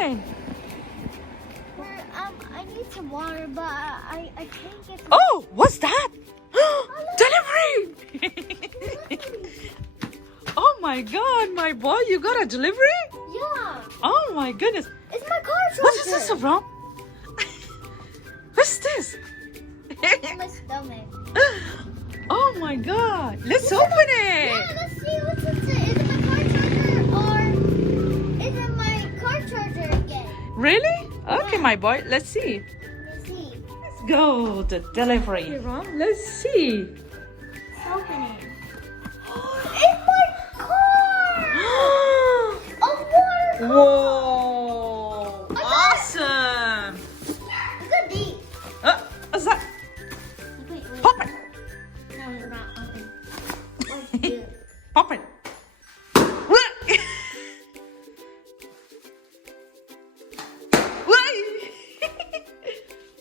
doing? I need some water, but I can't get some. Oh, what's that? Delivery! Oh my God, my boy, you got a delivery? Yeah. Oh my goodness. It's my car charger. What is this, Abram? What's this? My stomach. Oh my God. Let's open it. Yeah, let's see what's in it. Is it my car charger or is it my car charger again? Really? Okay, my boy. Let's see. Let's see. Let's go to delivery. Let's see. Let's open it. It's my car! A water car! Whoa! I got it. Awesome! Look at these. What's that? Wait. Pop it! No, it's not open. What's this? Pop it!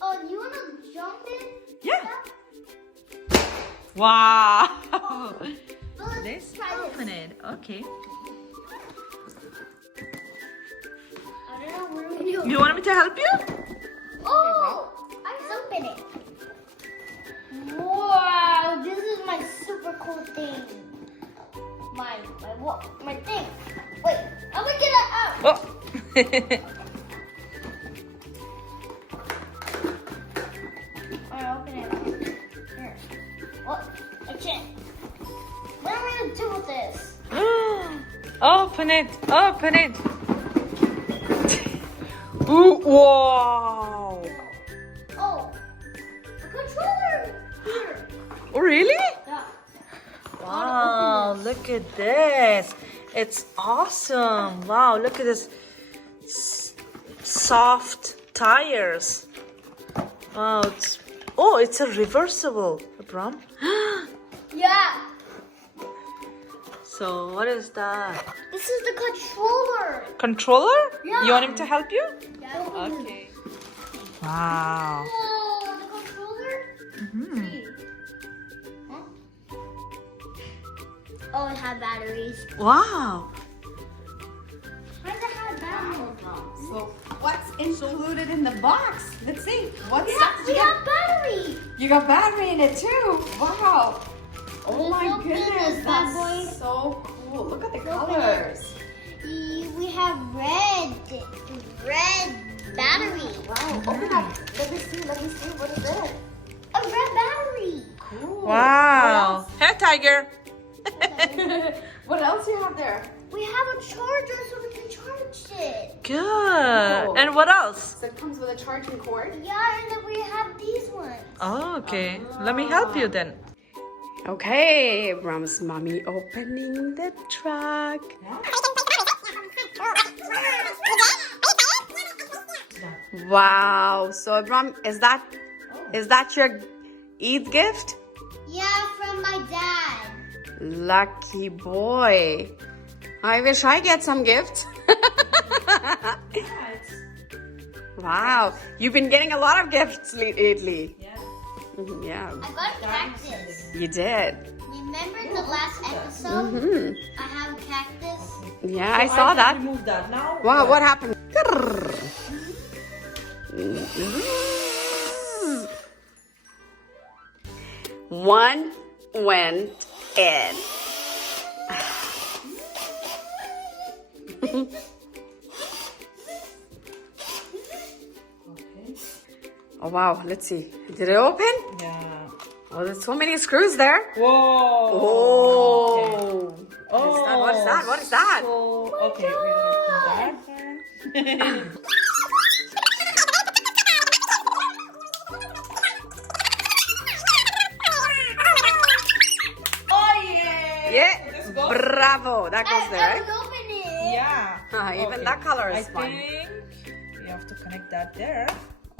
Oh, you wanna jump in? Yeah. Wow! Well, Let's try open this. it. Okay. I don't know where we go. You want me to help you? Oh! I open it. Wow, this is my super cool thing. My thing. Wait, I'm gonna get it out. Oh! Alright, open it. Here. What? I can't. What am I gonna do with this? Open it! Open it! Ooh, wow! Oh, a controller. Here. Oh, really? Yeah. Wow, look at this. It's awesome. Wow, look at this soft tires. Wow, it's a reversible, Abram. Yeah. So what is that? This is the controller. Controller? Yeah. You want him to help you? Yeah. Okay. Wow. Oh, the controller. Mhm. See. Huh? Oh, it has batteries. Wow. Why does it have batteries? So what's included in the box? Let's see. What's We that? have battery. You got battery in it too. Wow. Oh my Look at goodness, this bad boy. that's so cool. Look at the Look at colors. We have red battery. Wow. Open up. Let me see. What is it? A red battery. Cool. Wow. Hey, Tiger. What else you have there? We have a charger so we can charge it. Good. Cool. And what else? So it comes with a charging cord. Yeah, and then we have these ones. Oh, okay. Let me help you then. Okay, Abram's mommy opening the truck. Wow. So Abram, is that your Eid gift? Yeah, from my dad. Lucky boy. I wish I get some gifts. Wow. You've been getting a lot of gifts lately. Yeah. Mhm, yeah. I got a cactus. You did. Remember the last episode? Hmm. I have a cactus. Yeah, I saw that. Remove that now. Wow, what happened? One went in. Oh wow, let's see. Did it open? Yeah. Oh, there's so many screws there. Whoa. Oh. Oh. What is that? What is that? So, okay, we're gonna put that. Oh yeah. Yeah. Let's go. Bravo. That goes there, I right? will open it. Yeah. Even that color is I fun. think you have to connect that there.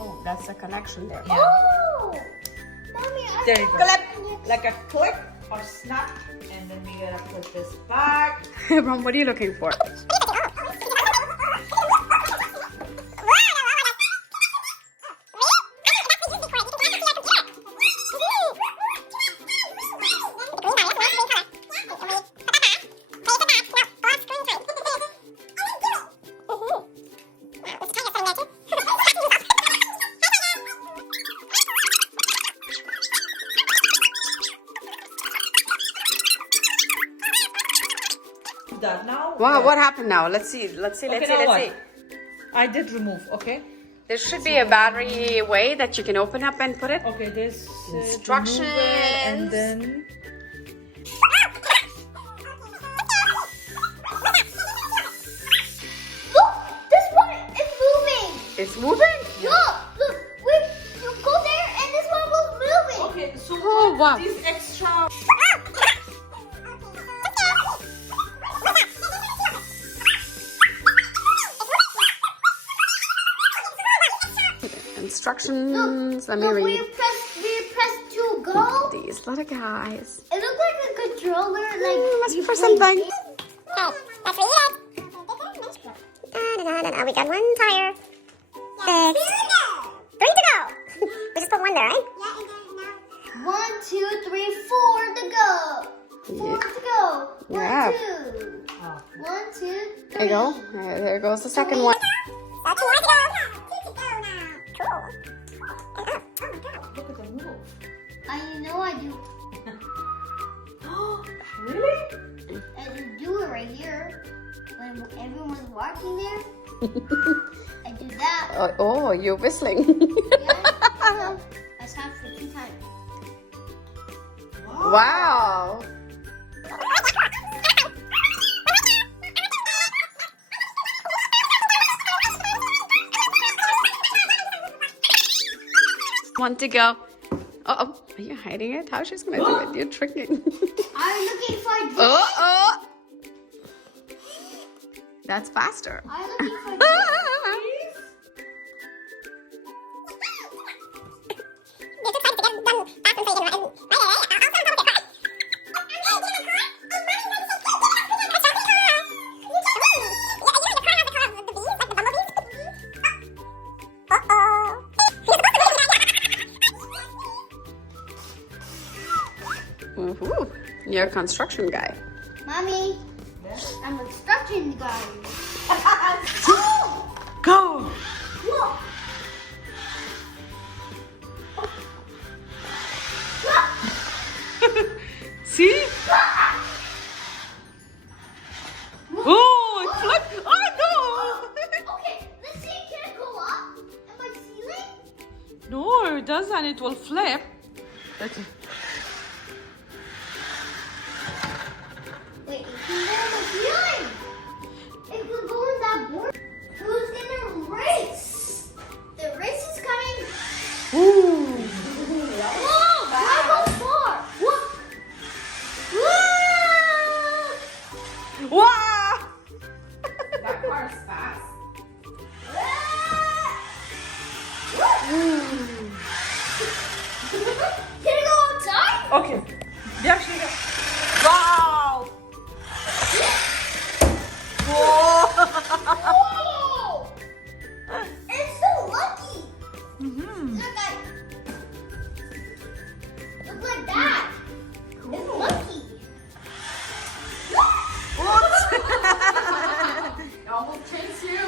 Oh, that's the connection there. Oh! Mommy, I There you want go. it. Like a click or snap, and then we gotta put this back. Abram, what are you looking for? Wow, what happened now? Let's see. Let's see. Okay, Let's now see. Let's what? see. I did remove, okay? There should be a battery way that you can open up and put it. Okay, this Instructions. remove it, and then Look, this one is moving. It's moving? Look, you go there and this one was moving. okay, so Oh, wow. this extra. Instructions. Let me Look, read. we press to go. These little guys. It looks like a controller, like Must be you for play something. games. We got one tire. 6. 3 to go. We just put one there, right? 1, 2, 3, 4 to go. 4 to go. 1, Yeah. 2. 1, 2, 3. There you go. There goes the second one. 2 more to go. 2 to go now. Cool. And up. Oh my god. Look at the move. I know I do. Really? I do it right here. When everyone's walking there, I do that. Oh, you're whistling. Yeah. I stopped for 2 times. Wow. One to go. Uh-oh. Are you hiding it? How's she's gonna do it? You're tricking. I'm looking for a drink. Oh. That's faster. I'm looking for a drink. Woohoo. You're a construction guy. Mommy, I'm instructing you guys. Go! Look. See? Oh, it flipped! Oh no! Okay, let's see. Can it go up? Am I ceiling? No, it doesn't. It will flip. Let's see. Wait, it can go on the ceiling. It can go on that board. Who's gonna race? The race is coming. Ooh! Whoa! Why go far? What? Whoa! Wow! That car is fast. Can it go outside? Okay. Yeah, she got. Wow! Whoa! Whoa! It's so lucky. Mm-hmm. Look like that. It's lucky. It almost chased you.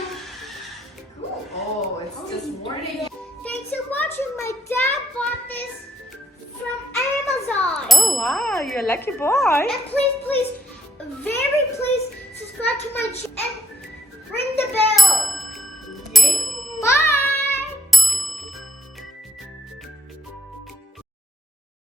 Cool. Oh, it's just warning. Thanks for watching. My dad bought this from Amazon. Oh wow, you're a lucky boy. And please, very please subscribe to my channel.